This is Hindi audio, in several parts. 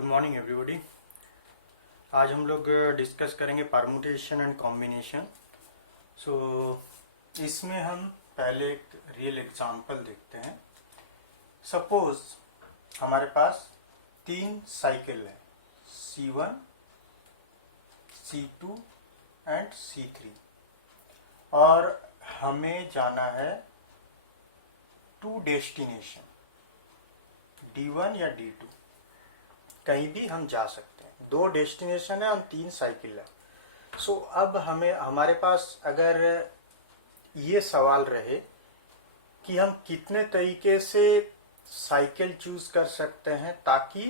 Good morning everybody. आज हम लोग डिस्कस करेंगे परमुटेशन एंड कॉम्बिनेशन। सो इसमें हम पहले एक रियल एग्जांपल देखते हैं। सपोज हमारे पास 3 साइकिल है, C1, C2 एंड C3, और हमें जाना है टू डेस्टिनेशन D1 या D2। कहीं भी हम जा सकते हैं। 2 डेस्टिनेशन है और 3 साइकिल है। सो अब हमें हमारे पास अगर ये सवाल रहे कि हम कितने तरीके से साइकिल चूज कर सकते हैं ताकि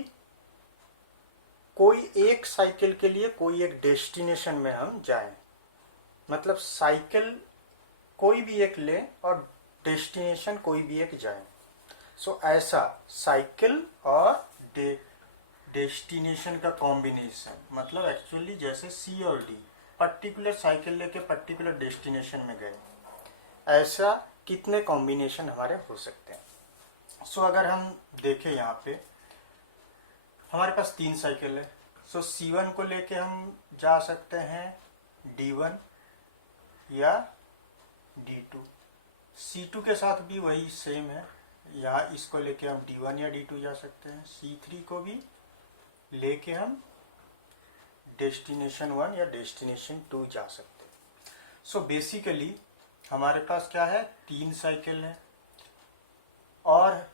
कोई एक साइकिल के लिए कोई एक डेस्टिनेशन में हम जाएं, मतलब साइकिल कोई भी एक लें और डेस्टिनेशन कोई भी एक जाएं। सो ऐसा साइकिल और डेस्टिनेशन का कॉम्बिनेशन, मतलब एक्चुअली जैसे C और D, पर्टिकुलर साइकिल लेके पर्टिकुलर डेस्टिनेशन में गए, ऐसा कितने कॉम्बिनेशन हमारे हो सकते हैं। सो अगर हम देखें यहाँ पे हमारे पास 3 साइकिल है। सो C1 को लेके हम जा सकते हैं D1 या D2। C2 के साथ भी वही सेम है, या इसको लेके हम D1 या D2 जा सकते हैं। C3 को भी लेके हम डेस्टिनेशन 1 या डेस्टिनेशन 2 जा सकते हैं। सो बेसिकली हमारे पास क्या है, 3 साइकिल है, और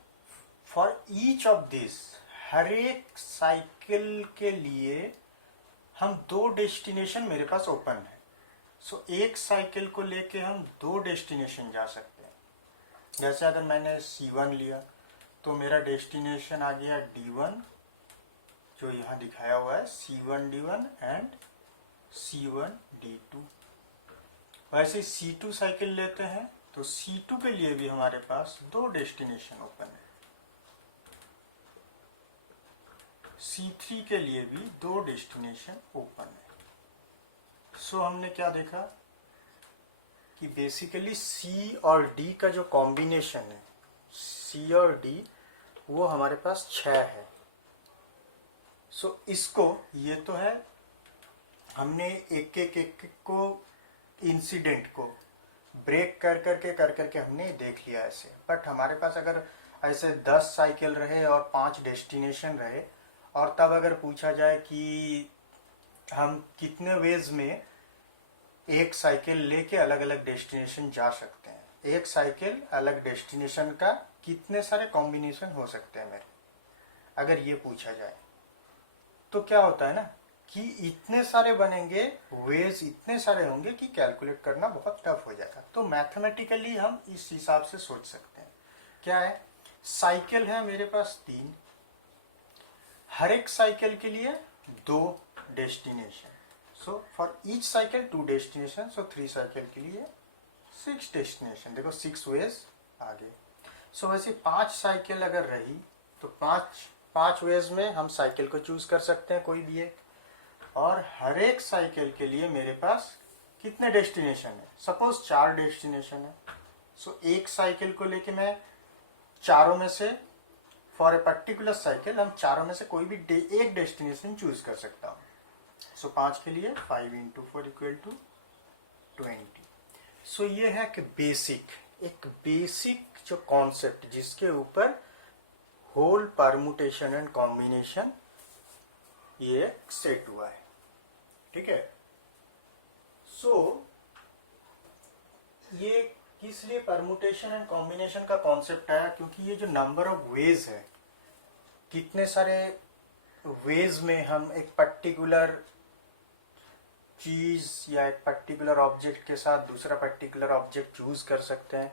फॉर ईच ऑफ दिस, हर एक साइकिल के लिए हम 2 डेस्टिनेशन मेरे पास ओपन है। सो एक साइकिल को लेके हम 2 डेस्टिनेशन जा सकते हैं। जैसे अगर मैंने C1 लिया तो मेरा डेस्टिनेशन आ गया D1, जो यहाँ दिखाया हुआ है C1 D1 and C1 D2। वैसे C2 साइकिल लेते हैं तो C2 के लिए भी हमारे पास 2 डेस्टिनेशन ओपन है। C3 के लिए भी 2 डेस्टिनेशन ओपन है। सो हमने क्या देखा कि बेसिकली C और D का जो कॉम्बिनेशन है, C और D, वो हमारे पास 6 है। सो इसको, ये तो है हमने एक एक को इंसिडेंट को ब्रेक कर करके हमने देख लिया ऐसे। बट हमारे पास अगर ऐसे 10 साइकिल रहे और 5 डेस्टिनेशन रहे, और तब अगर पूछा जाए कि हम कितने वेज में एक साइकिल लेके अलग अलग डेस्टिनेशन जा सकते हैं, एक साइकिल अलग डेस्टिनेशन का कितने सारे कॉम्बिनेशन हो सकते हैं मेरे, अगर ये पूछा जाए तो क्या होता है ना कि इतने सारे बनेंगे, वेज इतने सारे होंगे कि कैलकुलेट करना बहुत टफ हो जाएगा। तो मैथमेटिकली हम इस हिसाब से सोच सकते हैं। क्या है, साइकिल है मेरे पास 3, हर एक साइकिल के लिए 2 destination. So for each cycle 2 destination, so 3 cycle के लिए 6 डेस्टिनेशन। देखो 6 वेज आ गए। सो वैसे 5 साइकिल अगर रही तो 5 वेज में हम साइकिल को चूज कर सकते हैं कोई भी एक, और हर एक साइकिल के लिए मेरे पास कितने डेस्टिनेशन है, सपोज 4 डेस्टिनेशन है। सो एक साइकिल को लेके मैं चारों में से, फॉर ए पर्टिकुलर साइकिल, हम चारों में से कोई भी एक डेस्टिनेशन चूज कर सकता हूँ। सो 5 के लिए 5 × 4 = 20। सो ये है कि एक बेसिक जो कॉन्सेप्ट जिसके ऊपर होल परमुटेशन एंड कॉम्बिनेशन ये सेट हुआ है। ठीक है। सो ये किस लिए परमुटेशन एंड कॉम्बिनेशन का कॉन्सेप्ट आया, क्योंकि ये जो नंबर ऑफ वेज है, कितने सारे वेज में हम एक पर्टिकुलर चीज या एक पर्टिकुलर ऑब्जेक्ट के साथ दूसरा पर्टिकुलर ऑब्जेक्ट चूज कर सकते हैं,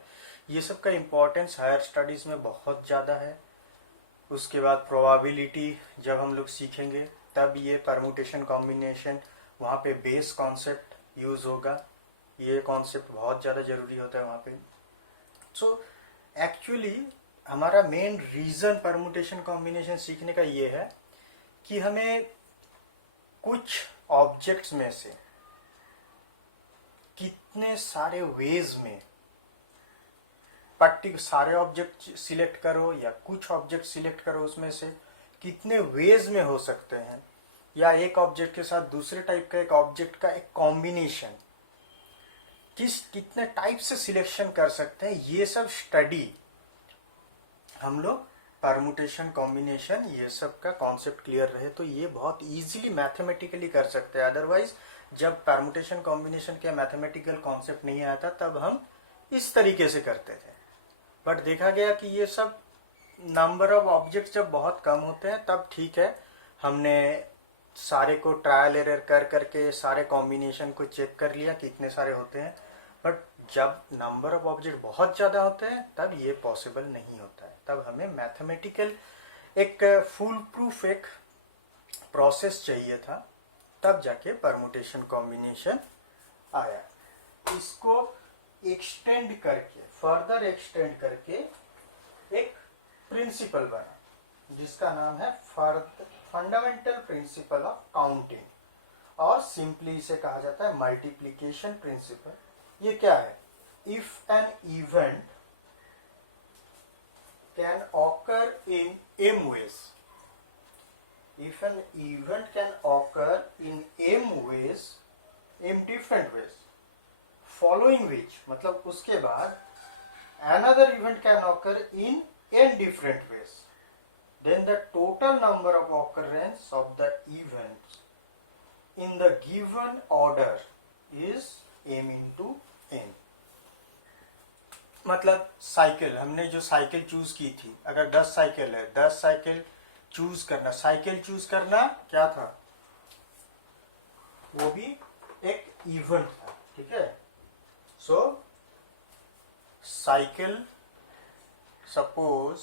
ये सब का इम्पोर्टेंस हायर स्टडीज में बहुत ज़्यादा है। उसके बाद प्रोबेबिलिटी जब हम लोग सीखेंगे तब ये परमुटेशन कॉम्बिनेशन, वहाँ पे बेस कॉन्सेप्ट यूज़ होगा। ये कॉन्सेप्ट बहुत ज़्यादा ज़रूरी होता है वहाँ पे। सो एक्चुअली हमारा मेन रीज़न परमुटेशन कॉम्बिनेशन सीखने का ये है कि हमें कुछ ऑब्जेक्ट्स में से कितने सारे वेज में सारे ऑब्जेक्ट सिलेक्ट करो या कुछ ऑब्जेक्ट सिलेक्ट करो, उसमें से कितने वेज में हो सकते हैं, या एक ऑब्जेक्ट के साथ दूसरे टाइप का एक ऑब्जेक्ट का एक कॉम्बिनेशन कितने टाइप से सिलेक्शन कर सकते हैं, ये सब स्टडी हम लोग परमुटेशन कॉम्बिनेशन ये सब का कॉन्सेप्ट क्लियर रहे तो ये बहुत इजीली मैथमेटिकली कर सकते हैं। अदरवाइज जब परमुटेशन कॉम्बिनेशन के मैथमेटिकल कॉन्सेप्ट नहीं आया था तब हम इस तरीके से करते थे। बट देखा गया कि ये सब नंबर ऑफ ऑब्जेक्ट जब बहुत कम होते हैं तब ठीक है, हमने सारे को ट्रायल एरर कर करके सारे कॉम्बिनेशन को चेक कर लिया कितने सारे होते हैं। बट जब नंबर ऑफ ऑब्जेक्ट बहुत ज़्यादा होते हैं तब ये पॉसिबल नहीं होता है, तब हमें मैथमेटिकल एक फुल प्रूफ एक प्रोसेस चाहिए था, तब जाके परमुटेशन कॉम्बिनेशन आया। इसको एक्सटेंड करके फर्दर एक्सटेंड करके एक प्रिंसिपल बना जिसका नाम है फंडामेंटल प्रिंसिपल ऑफ काउंटिंग, और सिंपली इसे कहा जाता है मल्टीप्लिकेशन प्रिंसिपल। ये क्या है? If an event can occur in m ways, if an event can occur in m ways, m different ways, following which मतलब उसके बाद another event can occur in n different ways, then the total number of occurrence of the events in the given order is m into n। मतलब साइकिल, हमने जो साइकिल चूज की थी, अगर 10 साइकिल है, 10 साइकिल चूज करना, साइकिल चूज करना क्या था? वो भी एक इवेंट था, ठीक है। सो साइकिल, सपोज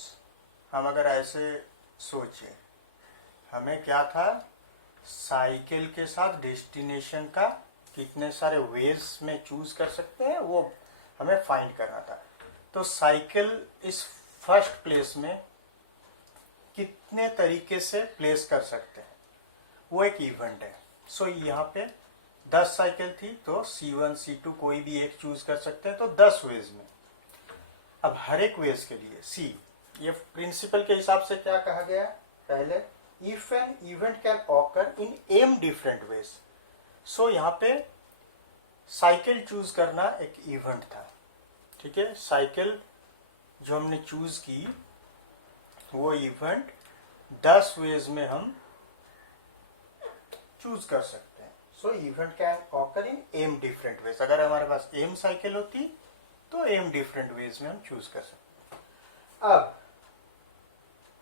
हम अगर ऐसे सोचे, हमें क्या था? साइकिल के साथ डेस्टिनेशन का कितने सारे वेज में चूज कर सकते हैं वो हमें फाइंड करना था। तो साइकिल इस फर्स्ट प्लेस में कितने तरीके से प्लेस कर सकते हैं, वो एक इवेंट है। सो यहाँ पे 10 साइकिल थी तो C1 C2 कोई भी एक चूज कर सकते हैं, तो 10 वेज में। अब हर एक वेज के लिए सी, ये प्रिंसिपल के हिसाब से क्या कहा गया? पहले if an event can occur in m different ways. So यहाँ पे साइकिल चूज करना एक इवेंट था, ठीक है। साइकिल जो हमने चूज की वो इवेंट 10 वेज में हम चूज कर सकते हैं। सो event can occur in m different veg. अगर हमारे पास m साइकिल होती तो m डिफरेंट वेज में हम चूज कर सकते हैं। अब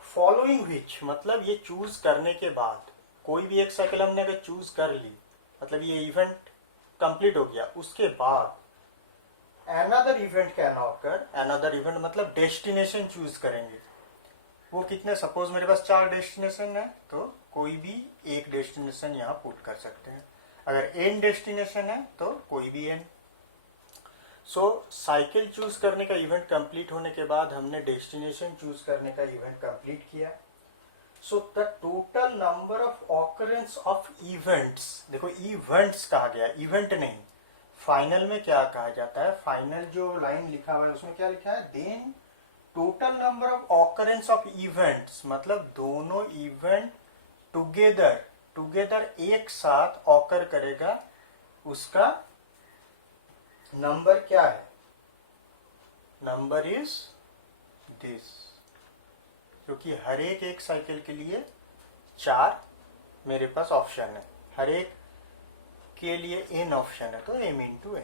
फॉलोइंग विच मतलब ये चूज करने के बाद कोई भी एक साइकिल हमने अगर चूज कर ली, मतलब ये इवेंट कंप्लीट हो गया, उसके बाद another event can occur. Another event मतलब डेस्टिनेशन चूज करेंगे। वो कितने? सपोज मेरे पास 4 डेस्टिनेशन है तो कोई भी एक डेस्टिनेशन यहाँ पुट कर सकते हैं। अगर n डेस्टिनेशन है तो कोई भी n। सो साइकिल चूज करने का इवेंट कंप्लीट होने के बाद हमने डेस्टिनेशन चूज करने का इवेंट कंप्लीट किया। So the total number of occurrence of events, देखो इवेंट्स कहा गया, इवेंट नहीं। फाइनल में क्या कहा जाता है? फाइनल जो लाइन लिखा हुआ है उसमें क्या लिखा है? Then total number of occurrence of events, मतलब दोनों इवेंट टुगेदर एक साथ ऑकर करेगा, उसका नंबर क्या है? Number is this. क्योंकि हर एक साइकिल के लिए 4 मेरे पास ऑप्शन है, हर एक के लिए n ऑप्शन है, तो m इंटू n,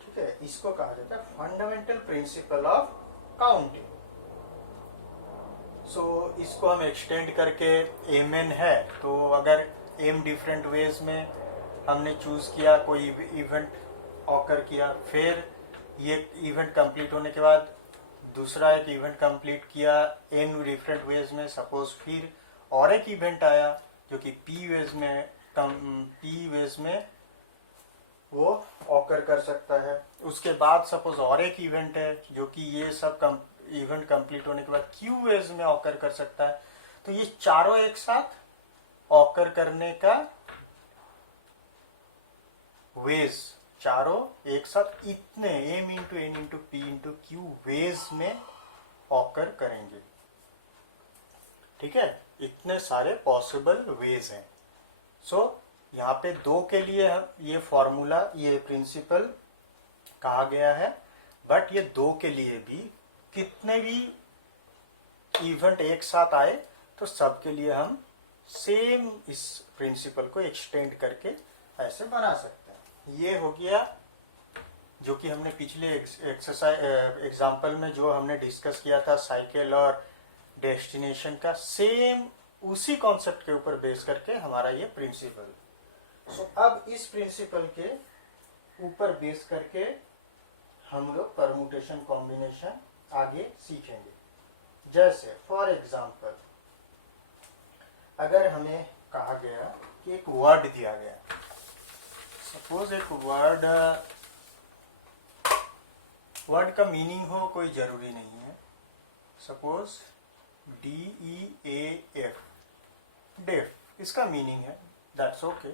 ठीक है। इसको कहा जाता है फंडामेंटल प्रिंसिपल ऑफ काउंटिंग। सो इसको हम एक्सटेंड करके mn है, तो अगर m डिफरेंट वेज में हमने चूज किया, कोई इवेंट ऑकर किया, फिर ये इवेंट कंप्लीट होने के बाद दूसरा एक इवेंट कंप्लीट किया n डिफरेंट वेज में, सपोज फिर और एक इवेंट आया जो कि p वेज में वो ऑकर कर सकता है। उसके बाद सपोज और एक इवेंट है जो कि ये सब इवेंट कंप्लीट होने के बाद q वेज में ऑकर कर सकता है। तो ये चारों एक साथ ऑकर करने का वेज, चारों एक साथ इतने m into n into p into q ways में ऑकर करेंगे, ठीक है। इतने सारे पॉसिबल वेज हैं। सो यहाँ पे 2 के लिए ये फॉर्मूला, ये प्रिंसिपल कहा गया है, बट ये 2 के लिए भी कितने भी इवेंट एक साथ आए तो सबके लिए हम सेम इस प्रिंसिपल को एक्सटेंड करके ऐसे बना सकते हैं। ये हो गया जो कि हमने पिछले एग्जाम्पल में जो हमने डिस्कस किया था साइकिल और डेस्टिनेशन का, सेम उसी कॉन्सेप्ट के ऊपर बेस करके हमारा ये प्रिंसिपल। सो अब इस प्रिंसिपल के ऊपर बेस करके हम लोग परमुटेशन कॉम्बिनेशन आगे सीखेंगे। जैसे फॉर एग्जाम्पल अगर हमें कहा गया कि एक वर्ड दिया गया, सपोज एक वर्ड का मीनिंग हो कोई जरूरी नहीं है, सपोज DEAF, डेफ, इसका मीनिंग है, दैट्स ओके।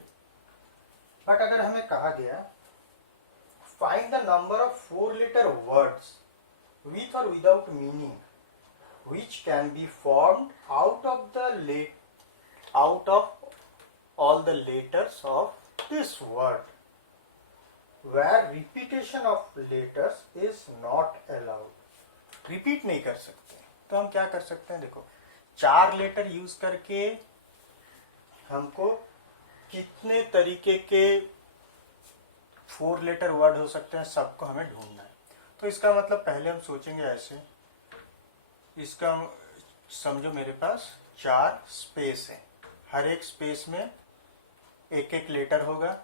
बट अगर हमें कहा गया find the number of 4 letter words with or without meaning which can be formed out of all the letters of this word where repetition of letters is not allowed. Repeat नहीं कर सकते तो हम क्या कर सकते हैं, देखो 4 लेटर यूज करके हमको कितने तरीके के 4 लेटर वर्ड हो सकते हैं सबको हमें ढूंढना है। तो इसका मतलब पहले हम सोचेंगे ऐसे, इसका समझो मेरे पास 4 स्पेस है, हर एक स्पेस में एक एक लेटर होगा।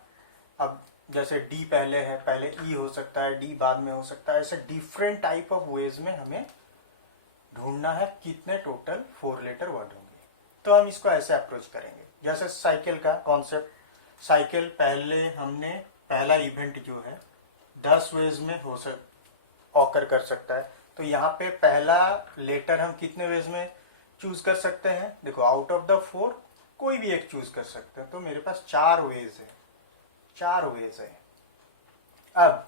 अब जैसे डी पहले है, पहले ई हो सकता है, डी बाद में हो सकता है, ऐसे डिफरेंट टाइप ऑफ वेज में हमें ढूंढना है कितने टोटल 4 लेटर वर्ड होंगे। तो हम इसको ऐसे अप्रोच करेंगे, जैसे साइकिल का कॉन्सेप्ट, साइकिल पहले हमने पहला इवेंट जो है 10 वेज में ऑकर कर सकता है। तो यहाँ पे पहला लेटर हम कितने वेज में चूज कर सकते हैं, देखो आउट ऑफ द 4 कोई भी एक चूज कर सकते हैं। तो मेरे पास 4 वेज है, 4 वेज है। अब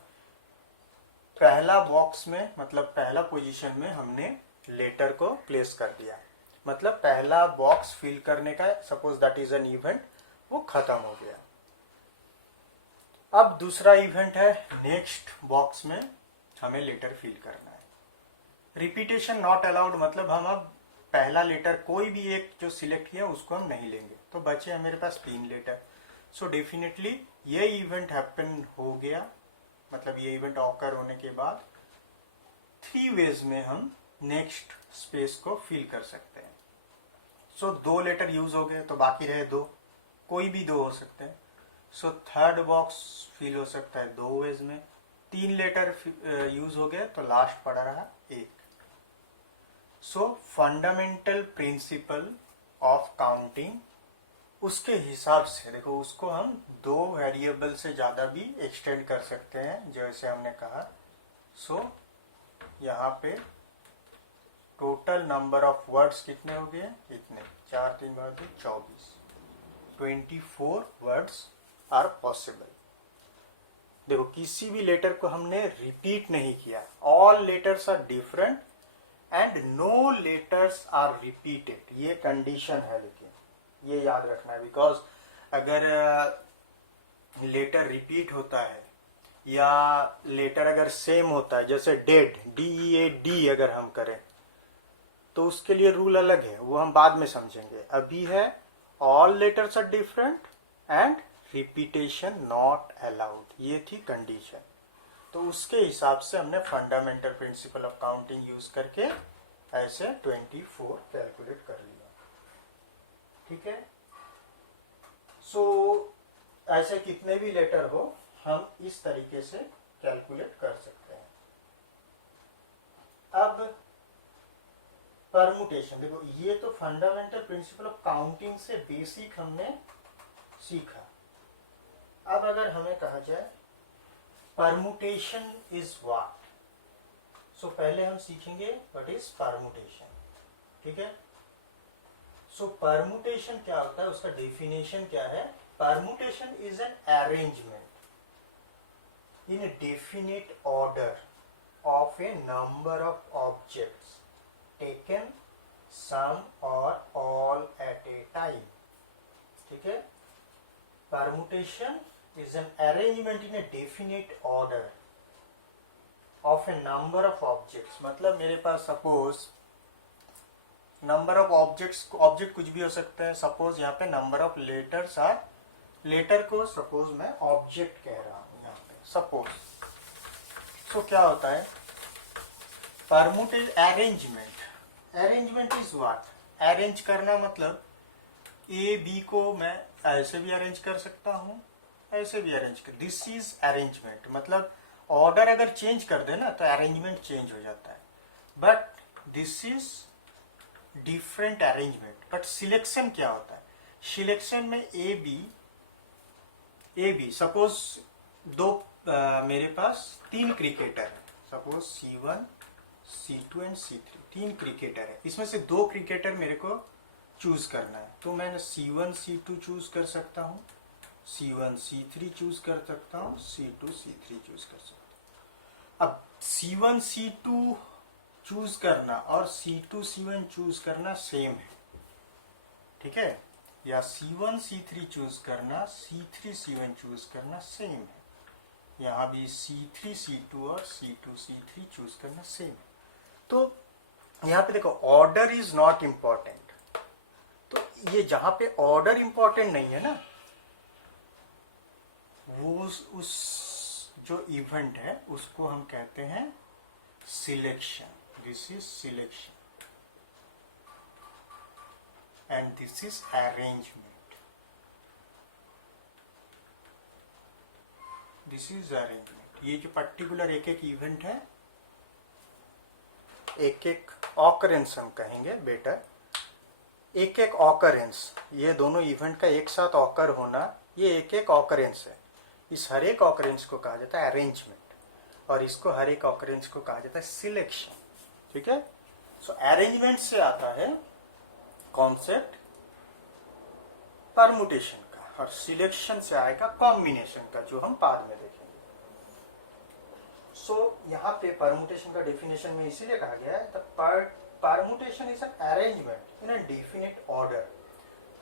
पहला बॉक्स में, मतलब पहला पोजीशन में हमने लेटर को प्लेस कर दिया, मतलब पहला बॉक्स फिल करने का, suppose that is an event, वो खत्म हो गया। अब दूसरा इवेंट है, नेक्स्ट बॉक्स में हमें लेटर फिल करना है। रिपीटेशन नॉट अलाउड, मतलब हम अब पहला लेटर कोई भी एक जो सिलेक्ट किया उसको हम नहीं लेंगे। तो बचे हैं मेरे पास 3 लेटर। सो डेफिनेटली ये इवेंट हैपन हो गया, मतलब ये इवेंट ऑकर होने के बाद 3 वेज में हम नेक्स्ट स्पेस को फिल कर सकते हैं। सो 2 लेटर यूज हो गए तो बाकी रहे 2, कोई भी 2 हो सकते हैं। सो थर्ड बॉक्स फिल हो सकता है 2 वेज में, 3 लेटर यूज हो गए तो लास्ट पड़ा रहा 1। सो फंडामेंटल प्रिंसिपल ऑफ काउंटिंग, उसके हिसाब से देखो उसको हम 2 वेरिएबल से ज्यादा भी एक्सटेंड कर सकते हैं, जैसे हमने कहा। सो यहाँ पे टोटल नंबर ऑफ वर्ड्स कितने हो गए, इतने, 4 3 24, 24 वर्ड्स आर पॉसिबल। देखो किसी भी लेटर को हमने रिपीट नहीं किया, all letters are different and no letters are repeated, ये कंडीशन है, लेकिन ये याद रखना है, बिकॉज अगर लेटर रिपीट होता है या लेटर अगर सेम होता है, जैसे डेड, DEAD अगर हम करें तो उसके लिए रूल अलग है, वो हम बाद में समझेंगे। अभी है all letters are different and repetition not allowed, ये थी कंडीशन। तो उसके हिसाब से हमने fundamental principle of counting use करके ऐसे 24 कैलकुलेट कर लिया। ठीक है, सो ऐसे कितने भी लेटर हो हम इस तरीके से कैलकुलेट कर सकते हैं। अब परमुटेशन, देखो ये तो फंडामेंटल प्रिंसिपल ऑफ काउंटिंग से बेसिक हमने सीखा। अब अगर हमें कहा जाए परमुटेशन इज व्हाट, सो पहले हम सीखेंगे व्हाट इज परमुटेशन। ठीक है, सो परमुटेशन क्या होता है, उसका डेफिनेशन क्या है। Permutation is an arrangement in a definite order of a number of objects taken some और ऑल एट ए टाइम। ठीक है, permutation is an arrangement in a definite order of a number of objects. मतलब मेरे पास suppose number of objects, object कुछ भी हो सकता है। सपोज यहाँ पे number of letters R, letter को सपोज मैं ऑब्जेक्ट कह रहा हूँ यहाँ पे सपोज। सो क्या होता है permuted arrangement. Arrangement is what, arrange करना मतलब ए बी को मैं ऐसे भी अरेंज कर सकता हूँ, ऐसे भी अरेंज कर। This is arrangement. मतलब ऑर्डर अगर चेंज कर दे ना तो अरेंजमेंट चेंज हो जाता है। But this is different arrangement. But selection क्या होता है, सिलेक्शन में ए बी सपोज दो मेरे पास 3 क्रिकेटर है, suppose C1 C2 and C3, 3 cricketer है। इसमें से 2 क्रिकेटर मेरे को चूज करना है, तो मैं C1 C2 चूज कर सकता हूँ, C1 C3 चूज कर सकता हूँ, C2 C3 चूज कर सकता हूँ। अब C1 C2 चूज करना और C2 C1 चूज करना सेम है, ठीक है, या C1 C3 चूज करना C3 C1 चूज करना सेम है। यहाँ भी C3 C2 और C2 C3 चूज करना सेम है। तो यहाँ पे देखो ऑर्डर इज नॉट इम्पॉर्टेंट। तो ये जहां पे ऑर्डर इम्पॉर्टेंट नहीं है ना, वो उस जो इवेंट है उसको हम कहते हैं selection. This is selection and this is arrangement. This is arrangement. ये जो पर्टिकुलर एक एक इवेंट है, एक एक ऑकरेंस हम कहेंगे बेटर, एक एक ऑकरेंस, ये दोनों इवेंट का एक साथ ऑकर होना, ये एक एक ऑकरेंस है। इस हर एक ऑकरेंस को कहा जाता है अरेंजमेंट और इसको हर एक ऑकरेंस को कहा जाता है सिलेक्शन। ठीक है, सो अरेंजमेंट से आता है कॉन्सेप्ट परमुटेशन का और सिलेक्शन से आएगा कॉम्बिनेशन का, जो हम बाद में देखेंगे। सो यहाँ पे परमुटेशन का डेफिनेशन में इसीलिए कहा गया है the permutation is an arrangement in a definite order.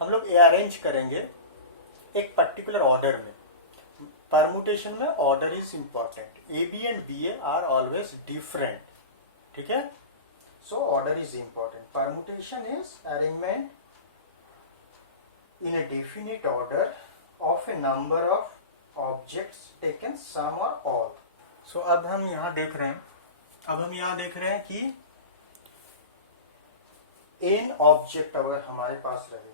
हम लोग ये अरेंज करेंगे एक पर्टिकुलर ऑर्डर में। परमुटेशन में order is important. A B and B A are always different, ठीक है, so order is important. Permutation is arrangement in a definite order of a number of objects taken some or all. So अब हम यहाँ देख रहे हैं, कि n ऑब्जेक्ट अगर हमारे पास रहे,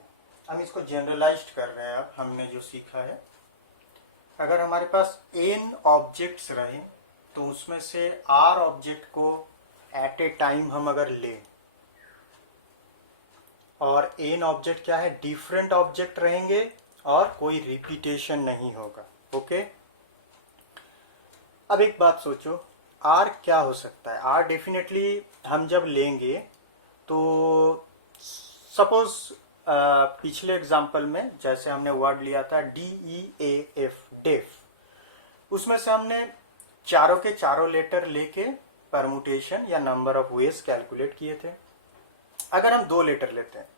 हम इसको जनरलाइज्ड कर रहे हैं। अब हमने जो सीखा है, अगर हमारे पास n ऑब्जेक्ट्स रहे तो उसमें से r ऑब्जेक्ट को एट ए टाइम हम अगर लें, और n ऑब्जेक्ट क्या है, डिफरेंट ऑब्जेक्ट रहेंगे और कोई रिपीटेशन नहीं होगा। ओके, अब एक बात सोचो, r क्या हो सकता है। r डेफिनेटली हम जब लेंगे तो सपोज पिछले एग्जांपल में जैसे हमने वर्ड लिया था DEAF, डेफ, उसमें से हमने चारों के चारों लेटर लेके परमुटेशन या नंबर ऑफ वेज कैलकुलेट किए थे। अगर हम 2 लेटर लेते हैं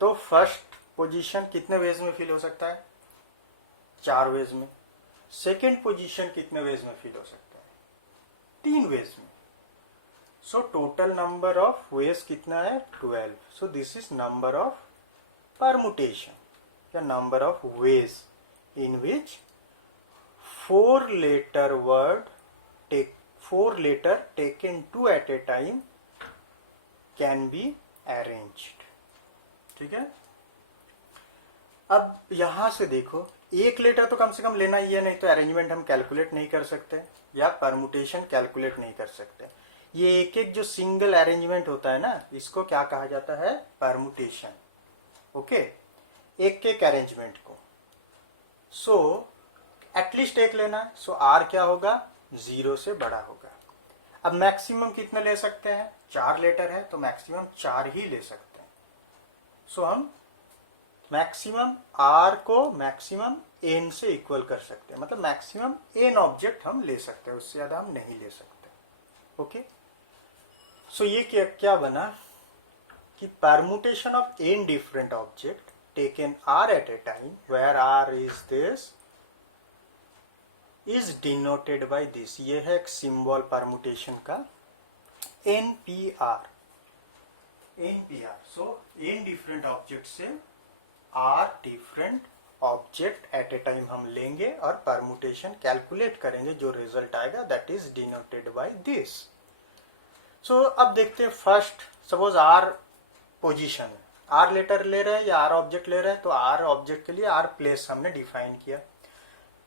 तो फर्स्ट पोजीशन कितने वेज में फिल हो सकता है, 4 वेज में। सेकंड पोजीशन कितने वेज में फिल हो सकता है, 3 वेज में। So total number of ways कितना है, 12। So this is number of permutation या number of ways in which 4 letter word take 4 letter taken 2 at a time can be arranged. ठीक है, अब यहां से देखो, एक लेटर तो कम से कम लेना ही है, नहीं तो अरेंजमेंट हम कैलकुलेट नहीं कर सकते या परमुटेशन कैलकुलेट नहीं कर सकते। ये एक एक जो सिंगल अरेंजमेंट होता है ना, इसको क्या कहा जाता है, परमुटेशन। ओके, एक एक अरेंजमेंट को। सो एटलीस्ट एक लेना है, सो आर क्या होगा, 0 से बड़ा होगा। अब मैक्सिमम कितने ले सकते हैं, 4 लेटर है तो मैक्सिमम 4 ही ले सकते हैं। सो हम मैक्सिमम आर को मैक्सिमम एन से इक्वल कर सकते हैं, मतलब मैक्सिमम एन ऑब्जेक्ट हम ले सकते हैं, उससे ज्यादा हम नहीं ले सकते। ओके, सो ये क्या बना कि permutation of n different object taken r at a time where r is this is denoted by this. ये है एक सिंबल परमुटेशन का NPR. So n different object से r different object at a time हम लेंगे और परमुटेशन कैलकुलेट करेंगे, जो रिजल्ट आएगा that is denoted by this. So अब देखते हैं फर्स्ट, सपोज r पोजीशन है, r लेटर ले रहे हैं या r ऑब्जेक्ट ले रहे हैं, तो r ऑब्जेक्ट के लिए r प्लेस हमने डिफाइन किया.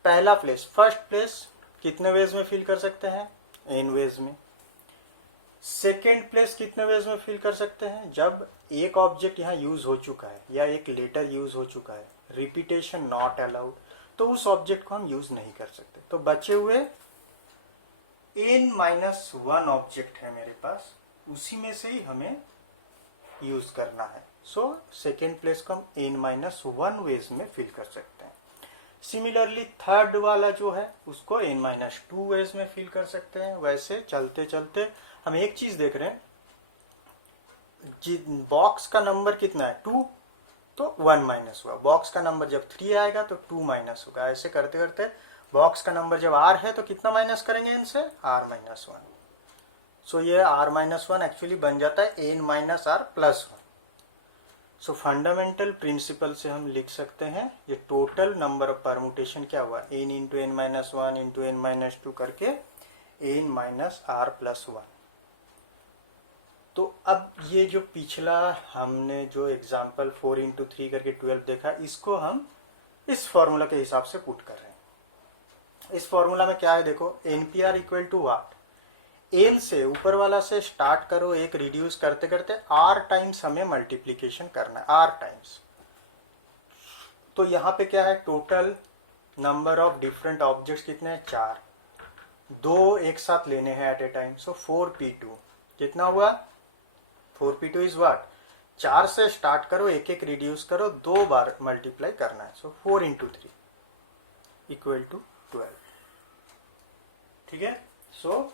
पहला प्लेस, फर्स्ट प्लेस कितने वेज में फिल कर सकते हैं? n वेज में. सेकेंड प्लेस कितने वेज में फिल कर सकते हैं? जब एक ऑब्जेक्ट यहाँ यूज हो चुका है या एक लेटर यूज हो चुका है, रिपीटेशन नॉट अलाउड, तो उस ऑब्जेक्ट को हम यूज नहीं कर सकते. तो बचे हुए n-1 ऑब्जेक्ट है मेरे पास, उसी में से ही हमें यूज करना है. सो सेकेंड प्लेस को हम n-1 वेज में फिल कर सकते हैं. सिमिलरली थर्ड वाला जो है उसको n-2 वेज में फिल कर सकते हैं. वैसे चलते चलते हम एक चीज देख रहे हैं, बॉक्स का नंबर कितना है 2, तो 1 माइनस हुआ. बॉक्स का नंबर जब 3 आएगा तो 2 माइनस होगा. ऐसे करते करते बॉक्स का नंबर जब r है तो कितना माइनस करेंगे इनसे? r-1. सो ये r-1 एक्चुअली बन जाता है n-r+1. सो फंडामेंटल प्रिंसिपल से हम लिख सकते हैं ये टोटल नंबर ऑफ परमुटेशन क्या हुआ, n into n-1 into n-2 करके n-r+1. तो अब ये जो पिछला हमने जो एग्जाम्पल 4 इंटू 3 करके 12 देखा, इसको हम इस फॉर्मूला के हिसाब से पुट कर रहे हैं. इस फॉर्मूला में क्या है देखो, NPR equal to what, n से ऊपर वाला से स्टार्ट करो, एक रिड्यूस करते करते r टाइम्स हमें मल्टीप्लीकेशन करना है, r टाइम्स. तो यहाँ पे क्या है, total number of different objects कितने हैं? 4. 2 एक साथ लेने हैं eight a time. So 4p2 कितना हुआ? 4p2 इज व्हाट, 4 से स्टार्ट करो, एक एक रिड्यूस करो, 2 बार मल्टीप्लाई करना है. सो 4 इंटू 3 इक्वल टू 12. ठीक है. सो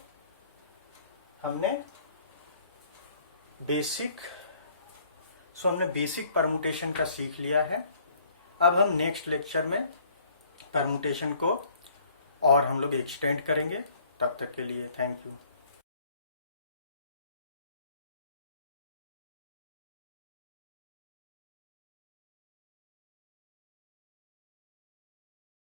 हमने बेसिक परमुटेशन का सीख लिया है. अब हम नेक्स्ट लेक्चर में परमुटेशन को और हम लोग एक्सटेंड करेंगे. तब तक के लिए थैंक यू.